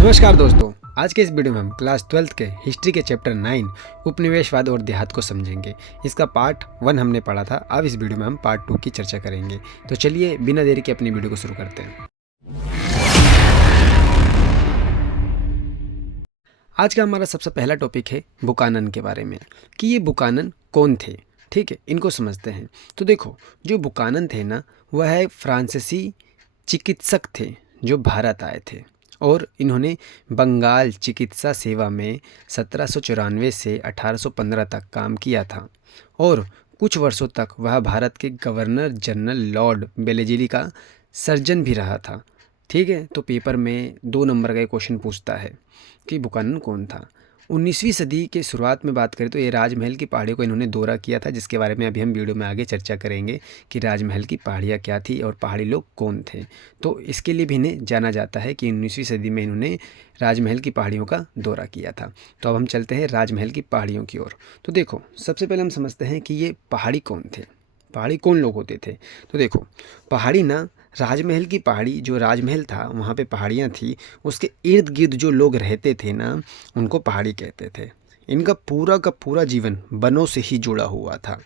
नमस्कार दोस्तों, आज के इस वीडियो में हम क्लास 12th के हिस्ट्री के चैप्टर 9 उपनिवेशवाद और देहात को समझेंगे। इसका पार्ट 1 हमने पढ़ा था। अब इस वीडियो में हम पार्ट 2 की चर्चा करेंगे। तो चलिए बिना देरी के अपनी वीडियो को शुरू करते हैं। आज का हमारा सबसे पहला टॉपिक है बुकानन के बारे में, कि ये बुकानन कौन थे। ठीक है, इनको समझते हैं। तो देखो, जो बुकानन थे ना, वह फ्रांसीसी चिकित्सक थे जो भारत आए थे और इन्होंने बंगाल चिकित्सा सेवा में 1794 से 1815 तक काम किया था और कुछ वर्षों तक वह भारत के गवर्नर जनरल लॉर्ड बेलेजिली का सर्जन भी रहा था। ठीक है, तो पेपर में 2 नंबर का क्वेश्चन पूछता है कि बुकानन कौन था। 19वीं सदी के शुरुआत में बात करें तो ये राजमहल की पहाड़ियों को इन्होंने दौरा किया था, जिसके बारे में अभी हम वीडियो में आगे चर्चा करेंगे कि राजमहल की पहाड़ियाँ क्या थी और पहाड़ी लोग कौन थे। तो इसके लिए भी इन्हें जाना जाता है कि 19वीं सदी में इन्होंने राजमहल की पहाड़ियों का दौरा किया था। तो अब हम चलते हैं राजमहल की पहाड़ियों की ओर। तो देखो, सबसे पहले हम समझते हैं कि ये पहाड़ी कौन थे, पहाड़ी कौन लोग होते थे। तो देखो, पहाड़ी ना, राजमहल की पहाड़ी, जो राजमहल था वहाँ पे पहाड़ियाँ थी, उसके इर्द गिर्द जो लोग रहते थे ना, उनको पहाड़ी कहते थे। इनका पूरा का पूरा जीवन वनों से ही जुड़ा हुआ था।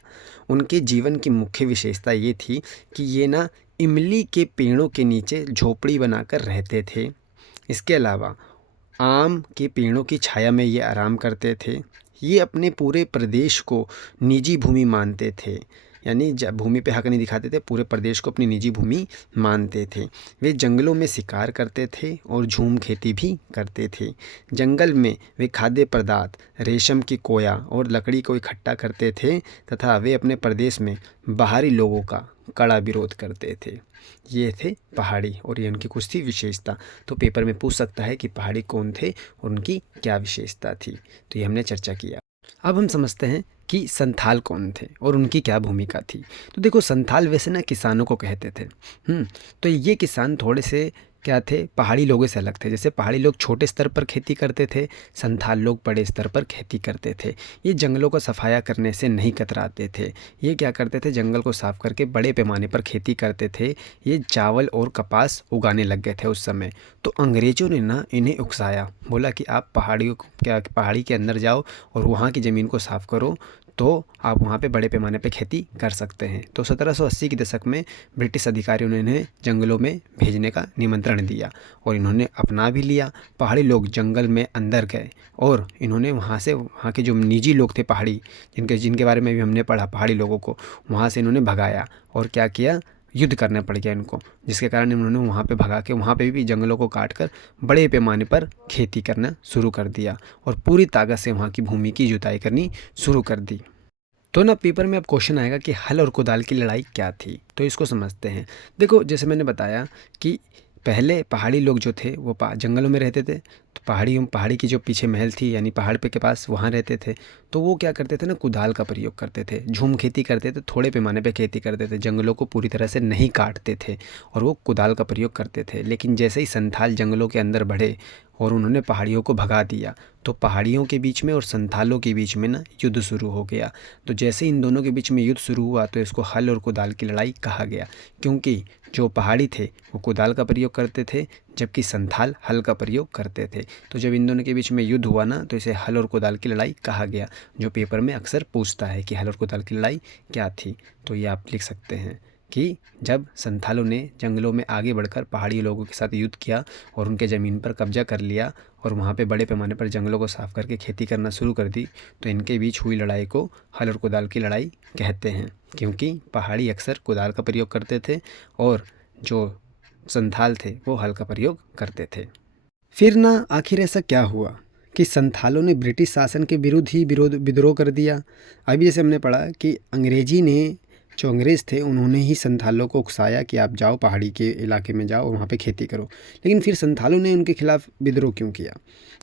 उनके जीवन की मुख्य विशेषता ये थी कि ये ना इमली के पेड़ों के नीचे झोपड़ी बनाकर रहते थे। इसके अलावा आम के पेड़ों की छाया में ये आराम करते थे। ये अपने पूरे प्रदेश को निजी भूमि मानते थे, यानी भूमि पे हक नहीं दिखाते थे, पूरे प्रदेश को अपनी निजी भूमि मानते थे। वे जंगलों में शिकार करते थे और झूम खेती भी करते थे। जंगल में वे खाद्य पदार्थ, रेशम की कोया और लकड़ी को इकट्ठा करते थे तथा वे अपने प्रदेश में बाहरी लोगों का कड़ा विरोध करते थे। ये थे पहाड़ी और ये उनकी कुछ थी विशेषता। तो पेपर में पूछ सकता है कि पहाड़ी कौन थे और उनकी क्या विशेषता थी। तो ये हमने चर्चा किया। अब हम समझते हैं कि संथाल कौन थे और उनकी क्या भूमिका थी। तो देखो, संथाल वैसे ना किसानों को कहते थे। तो ये किसान थोड़े से क्या थे, पहाड़ी लोगों से अलग थे। जैसे पहाड़ी लोग छोटे स्तर पर खेती करते थे, संथाल लोग बड़े स्तर पर खेती करते थे। ये जंगलों को सफाया करने से नहीं कतराते थे। ये क्या करते थे, जंगल को साफ करके बड़े पैमाने पर खेती करते थे। ये चावल और कपास उगाने लग गए थे उस समय। तो अंग्रेज़ों ने ना इन्हें उकसाया, बोला कि आप पहाड़ी के अंदर जाओ और वहाँ की ज़मीन को साफ़ करो, तो आप वहाँ पे बड़े पैमाने पे खेती कर सकते हैं। तो 1780 के दशक में ब्रिटिश अधिकारियों ने इन्हें जंगलों में भेजने का निमंत्रण दिया और इन्होंने अपना भी लिया। पहाड़ी लोग जंगल में अंदर गए और इन्होंने वहाँ के जो निजी लोग थे पहाड़ी, जिनके बारे में भी हमने पढ़ा, पहाड़ी लोगों को वहाँ से इन्होंने भगाया और क्या किया, युद्ध करना पड़ गया इनको, जिसके कारण इन्होंने वहाँ पे भगा के वहाँ पे भी जंगलों को काट कर बड़े पैमाने पर खेती करना शुरू कर दिया और पूरी ताकत से वहाँ की भूमि की जुताई करनी शुरू कर दी। तो ना पेपर में अब क्वेश्चन आएगा कि हल और कुदाल की लड़ाई क्या थी, तो इसको समझते हैं। देखो, जैसे मैंने बताया कि पहले पहाड़ी लोग जो थे वो जंगलों में रहते थे। तो पहाड़ी की जो पीछे महल थी, यानी पहाड़ पे के पास, वहाँ रहते थे। तो वो क्या करते थे ना, कुदाल का प्रयोग करते थे, झूम खेती करते थे, थोड़े पैमाने पे खेती करते थे, जंगलों को पूरी तरह से नहीं काटते थे और वो कुदाल का प्रयोग करते थे। लेकिन जैसे ही संथाल जंगलों के अंदर बढ़े और उन्होंने पहाड़ियों को भगा दिया, तो पहाड़ियों के बीच में और संथालों के बीच में ना युद्ध शुरू हो गया। तो जैसे इन दोनों के बीच में युद्ध शुरू हुआ तो इसको हल और कुदाल की लड़ाई कहा गया, क्योंकि जो पहाड़ी थे वो कुदाल का प्रयोग करते थे जबकि संथाल हल का प्रयोग करते थे। तो जब इन दोनों के बीच में युद्ध हुआ ना, तो इसे हल और कुदाल की लड़ाई कहा गया, जो पेपर में अक्सर पूछता है कि हल और कुदाल की लड़ाई क्या थी। तो ये आप लिख सकते हैं कि जब संथालों ने जंगलों में आगे बढ़कर पहाड़ी लोगों के साथ युद्ध किया और उनके ज़मीन पर कब्जा कर लिया और वहाँ पे बड़े पैमाने पर जंगलों को साफ़ करके खेती करना शुरू कर दी, तो इनके बीच हुई लड़ाई को हल और कुदाल की लड़ाई कहते हैं, क्योंकि पहाड़ी अक्सर कुदाल का प्रयोग करते थे और जो संथाल थे वो हल का प्रयोग करते थे। फिर ना आखिर ऐसा क्या हुआ कि संथालों ने ब्रिटिश शासन के विरुद्ध ही विद्रोह कर दिया। अभी जैसे हमने पढ़ा कि जो अंग्रेज़ थे उन्होंने ही संथालों को उकसाया कि आप जाओ पहाड़ी के इलाके में जाओ और वहाँ पे खेती करो। लेकिन फिर संथालों ने उनके खिलाफ़ विद्रोह क्यों किया?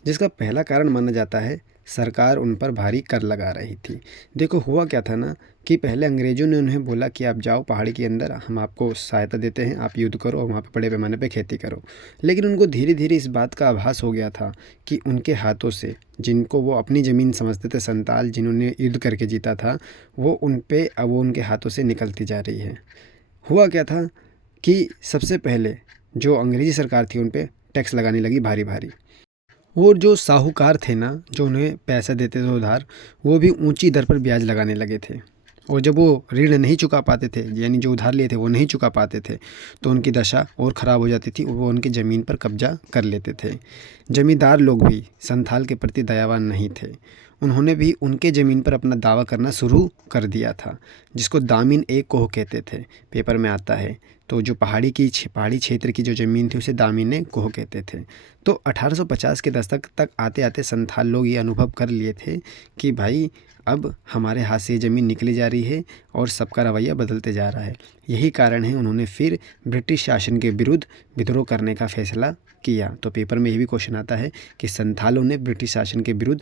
जिसका पहला कारण माना जाता है, सरकार उन पर भारी कर लगा रही थी। देखो, हुआ क्या था ना कि पहले अंग्रेज़ों ने उन्हें बोला कि आप जाओ पहाड़ी के अंदर, हम आपको सहायता देते हैं, आप युद्ध करो और वहाँ पे बड़े पैमाने पे खेती करो। लेकिन उनको धीरे धीरे इस बात का आभास हो गया था कि उनके हाथों से, जिनको वो अपनी ज़मीन समझते थे, संथाल जिन्होंने युद्ध करके जीता था, वो उनके हाथों से निकलती जा रही है। हुआ क्या था कि सबसे पहले जो अंग्रेज़ी सरकार थी उन पे टैक्स लगाने लगी भारी भारी। और जो साहूकार थे ना, जो उन्हें पैसा देते थे उधार, वो भी ऊंची दर पर ब्याज लगाने लगे थे। और जब वो ऋण नहीं चुका पाते थे, यानी जो उधार लिए थे वो नहीं चुका पाते थे, तो उनकी दशा और ख़राब हो जाती थी और वो उनकी ज़मीन पर कब्जा कर लेते थे। जमींदार लोग भी संथाल के प्रति दयावान नहीं थे। उन्होंने भी उनके ज़मीन पर अपना दावा करना शुरू कर दिया था, जिसको दामिन ए कोह कहते थे, पेपर में आता है। तो जो पहाड़ी क्षेत्र की जो ज़मीन थी उसे दामिन ए कोह कहते थे। तो 1850 के दशक तक आते आते संथाल लोग ये अनुभव कर लिए थे कि भाई अब हमारे हाथ से ये ज़मीन निकली जा रही है और सबका रवैया बदलते जा रहा है। यही कारण है उन्होंने फिर ब्रिटिश शासन के विरुद्ध विद्रोह करने का फैसला किया। तो पेपर में ये भी क्वेश्चन आता है कि संथालों ने ब्रिटिश शासन के विरुद्ध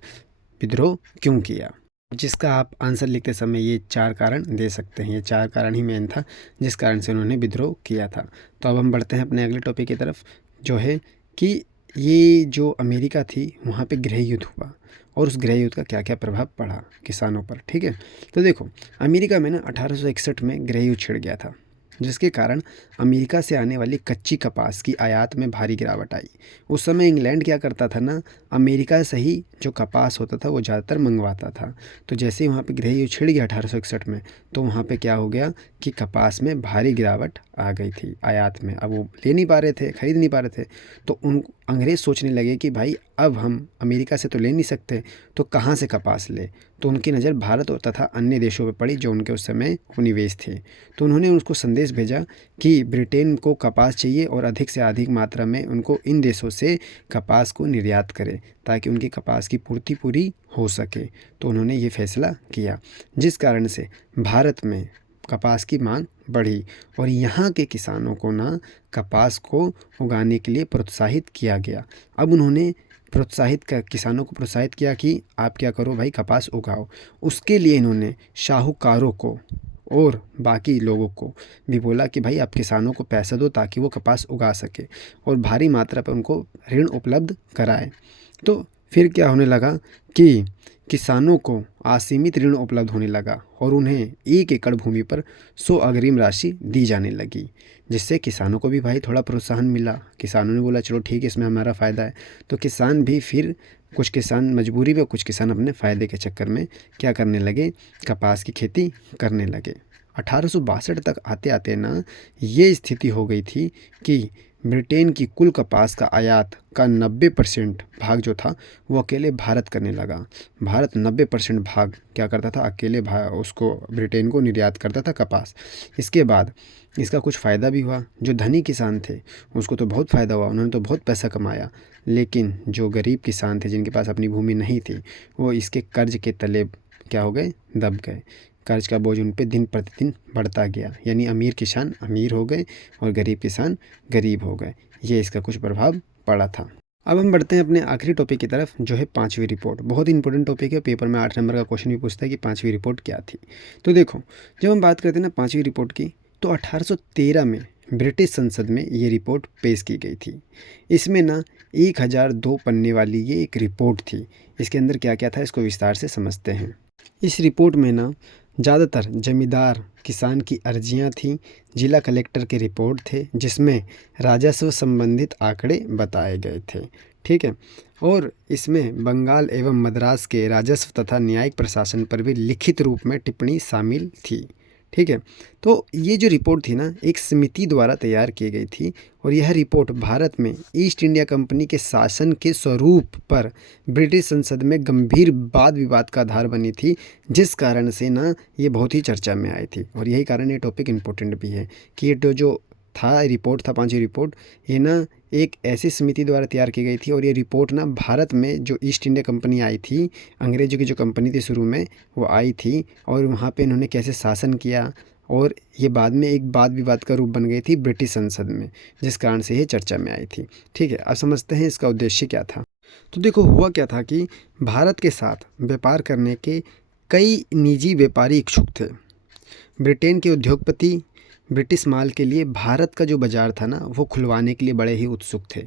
विद्रोह क्यों किया, जिसका आप आंसर लिखते समय ये 4 कारण दे सकते हैं। ये 4 कारण ही मेन था जिस कारण से उन्होंने विद्रोह किया था। तो अब हम बढ़ते हैं अपने अगले टॉपिक की तरफ, जो है कि ये जो अमेरिका थी वहाँ पे गृह युद्ध हुआ और उस गृह युद्ध का क्या क्या प्रभाव पड़ा किसानों पर। ठीक है, तो देखो अमेरिका में ना 1861 में गृह युद्ध छिड़ गया था, जिसके कारण अमेरिका से आने वाली कच्ची कपास की आयात में भारी गिरावट आई। उस समय इंग्लैंड क्या करता था ना, अमेरिका से ही जो कपास होता था वो ज़्यादातर मंगवाता था। तो जैसे ही वहाँ पे गृह युद्ध छिड़ गया 1861 में, तो वहाँ पे क्या हो गया कि कपास में भारी गिरावट आ गई थी आयात में। अब वो ले नहीं पा रहे थे, ख़रीद नहीं पा रहे थे, तो उन अंग्रेज़ सोचने लगे कि भाई अब हम अमेरिका से तो ले नहीं सकते, तो कहाँ से कपास ले। तो उनकी नज़र भारत और तथा अन्य देशों पर पड़ी जो उनके उस समय उपनिवेश थे। तो उन्होंने उसको संदेश भेजा कि ब्रिटेन को कपास चाहिए और अधिक से अधिक मात्रा में उनको इन देशों से कपास को निर्यात करे ताकि उनकी कपास की पूर्ति पूरी हो सके। तो उन्होंने ये फैसला किया, जिस कारण से भारत में कपास की मांग बढ़ी और यहाँ के किसानों को ना कपास को उगाने के लिए प्रोत्साहित किया गया। अब उन्होंने किसानों को प्रोत्साहित किया कि आप क्या करो भाई, कपास उगाओ। उसके लिए इन्होंने शाहूकारों को और बाकी लोगों को भी बोला कि भाई आप किसानों को पैसा दो ताकि वो कपास उगा सके और भारी मात्रा पर उनको ऋण उपलब्ध कराए। तो फिर क्या होने लगा कि किसानों को असीमित ऋण उपलब्ध होने लगा और उन्हें 1 एकड़ भूमि पर 100 अग्रिम राशि दी जाने लगी, जिससे किसानों को भी भाई थोड़ा प्रोत्साहन मिला। किसानों ने बोला चलो ठीक है, इसमें हमारा फ़ायदा है। तो किसान भी फिर, कुछ किसान मजबूरी में, कुछ किसान अपने फ़ायदे के चक्कर में क्या करने लगे, कपास की खेती करने लगे। 1862 तक आते आते ना ये स्थिति हो गई थी कि ब्रिटेन की कुल कपास का आयात का 90% भाग जो था वो अकेले भारत करने लगा। भारत 90% भाग क्या करता था, अकेले उसको ब्रिटेन को निर्यात करता था कपास। इसके बाद इसका कुछ फ़ायदा भी हुआ। जो धनी किसान थे उसको तो बहुत फ़ायदा हुआ, उन्होंने तो बहुत पैसा कमाया। लेकिन जो गरीब किसान थे जिनके पास अपनी भूमि नहीं थी, वो इसके कर्ज के तले क्या हो गए, दब गए। कर्ज का बोझ उन पे दिन प्रतिदिन बढ़ता गया, यानी अमीर किसान अमीर हो गए और गरीब किसान गरीब हो गए। ये इसका कुछ प्रभाव पड़ा था। अब हम बढ़ते हैं अपने आखिरी टॉपिक की तरफ, जो है 5वीं रिपोर्ट। बहुत ही इंपॉर्टेंट टॉपिक है, पेपर में 8 नंबर का क्वेश्चन भी पूछता है कि 5वीं रिपोर्ट क्या थी। तो देखो, जब हम बात करते हैं ना 5वीं रिपोर्ट की, तो 1813 में ब्रिटिश संसद में ये रिपोर्ट पेश की गई थी। इसमें ना 1002 पन्ने वाली ये एक रिपोर्ट थी। इसके अंदर क्या क्या था इसको विस्तार से समझते हैं। इस रिपोर्ट में ना ज़्यादातर जमींदार किसान की अर्जियां थीं, जिला कलेक्टर के रिपोर्ट थे जिसमें राजस्व संबंधित आंकड़े बताए गए थे। ठीक है, और इसमें बंगाल एवं मद्रास के राजस्व तथा न्यायिक प्रशासन पर भी लिखित रूप में टिप्पणी शामिल थी। ठीक है, तो ये जो रिपोर्ट थी ना एक समिति द्वारा तैयार की गई थी और यह रिपोर्ट भारत में ईस्ट इंडिया कंपनी के शासन के स्वरूप पर ब्रिटिश संसद में गंभीर वाद विवाद का आधार बनी थी, जिस कारण से ना ये बहुत ही चर्चा में आई थी। और यही कारण ये टॉपिक इम्पोर्टेंट भी है कि ये जो था रिपोर्ट था 5वीं रिपोर्ट, ये ना एक ऐसी समिति द्वारा तैयार की गई थी और ये रिपोर्ट ना भारत में जो ईस्ट इंडिया कंपनी आई थी, अंग्रेज़ों की जो कंपनी थी शुरू में, वो आई थी और वहाँ पे इन्होंने कैसे शासन किया और ये बाद में एक वाद विवाद का रूप बन गई थी ब्रिटिश संसद में, जिस कारण से ये चर्चा में आई थी। ठीक है, अब समझते हैं इसका उद्देश्य क्या था। तो देखो हुआ क्या था कि भारत के साथ व्यापार करने के कई निजी व्यापारी इच्छुक थे। ब्रिटेन के उद्योगपति ब्रिटिश माल के लिए भारत का जो बाज़ार था ना वो खुलवाने के लिए बड़े ही उत्सुक थे।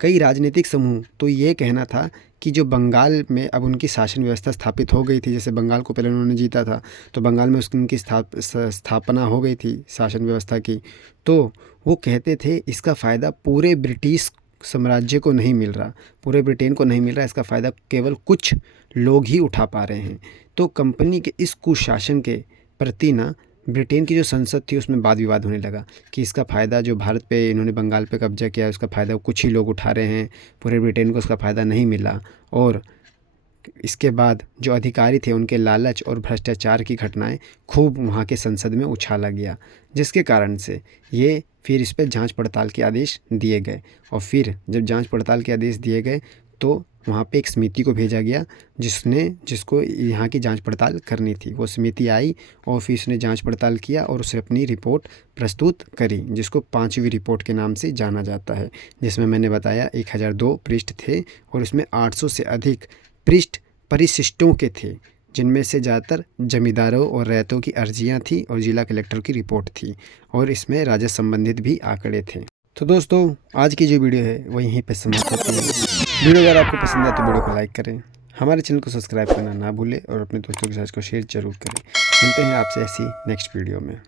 कई राजनीतिक समूह तो ये कहना था कि जो बंगाल में अब उनकी शासन व्यवस्था स्थापित हो गई थी, जैसे बंगाल को पहले उन्होंने जीता था तो बंगाल में उनकी स्थापना हो गई थी शासन व्यवस्था की, तो वो कहते थे इसका फ़ायदा पूरे ब्रिटिश साम्राज्य को नहीं मिल रहा, पूरे ब्रिटेन को नहीं मिल रहा, इसका फ़ायदा केवल कुछ लोग ही उठा पा रहे हैं। तो कंपनी के इस कुशासन के प्रति ना ब्रिटेन की जो संसद थी उसमें वाद विवाद होने लगा कि इसका फ़ायदा जो भारत पे इन्होंने बंगाल पे कब्जा किया उसका फ़ायदा कुछ ही लोग उठा रहे हैं, पूरे ब्रिटेन को उसका फ़ायदा नहीं मिला। और इसके बाद जो अधिकारी थे उनके लालच और भ्रष्टाचार की घटनाएं खूब वहाँ के संसद में उछाला गया, जिसके कारण से ये फिर इस पर जांच पड़ताल के आदेश दिए गए। और फिर जब जांच पड़ताल के आदेश दिए गए तो वहाँ पे एक समिति को भेजा गया जिसको यहाँ की जांच पड़ताल करनी थी। वो समिति आई और फिर उसने जांच पड़ताल किया और उसने अपनी रिपोर्ट प्रस्तुत करी, जिसको 5वीं रिपोर्ट के नाम से जाना जाता है, जिसमें मैंने बताया 1002 पृष्ठ थे और उसमें 800 से अधिक पृष्ठ परिशिष्टों के थे, जिनमें से ज़्यादातर जमींदारों और रैयतों की अर्जियां थी और जिला कलेक्टर की रिपोर्ट थी और इसमें राजस्व संबंधित भी आंकड़े थे। तो दोस्तों आज की जो वीडियो है वो यहीं पे समाप्त होती है। वीडियो अगर आपको पसंद आए तो वीडियो को लाइक करें, हमारे चैनल को सब्सक्राइब करना ना भूलें और अपने दोस्तों के साथ इसको शेयर जरूर करें। मिलते हैं आपसे ऐसी नेक्स्ट वीडियो में।